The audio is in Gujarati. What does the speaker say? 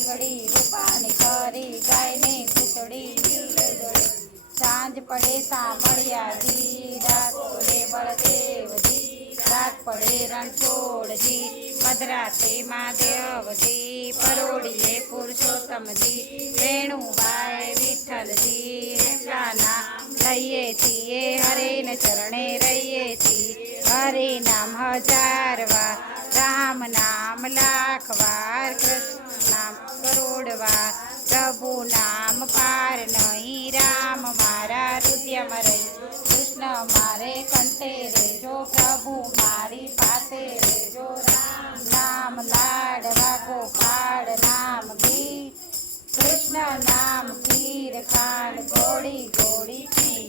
મીંગડી રૂપાની ખરી ગાયને પૂતળી નીલ જોડે સાંજ પડે સાંભળ્યાજી રાત પડે બળદેવજી રાત પડે રણછોડજી મધરાતે મહાદેવજી પરોડીએ પુરુષોત્તમજી વેણુભાઈ વિઠ્ઠલજી એટલા નામ લઈએ છીએ હરેને ચરણે રહીએ છીએ હરે નામ 1000 વાર રામ નામ 1,00,000 વાર કૃષ્ણ નામ કરોડ વાર પ્રભુ નામ પાર નહીં રામ મારા હૃદયમાં રહી કૃષ્ણ મારે કંઠે રહેજો પ્રભુ મારી પાસે રહેજો રામ નામ લાડવા ગોપાળ નામ ઘી કૃષ્ણ નામ ખીર ખાંડ ગોળી ગોળી પી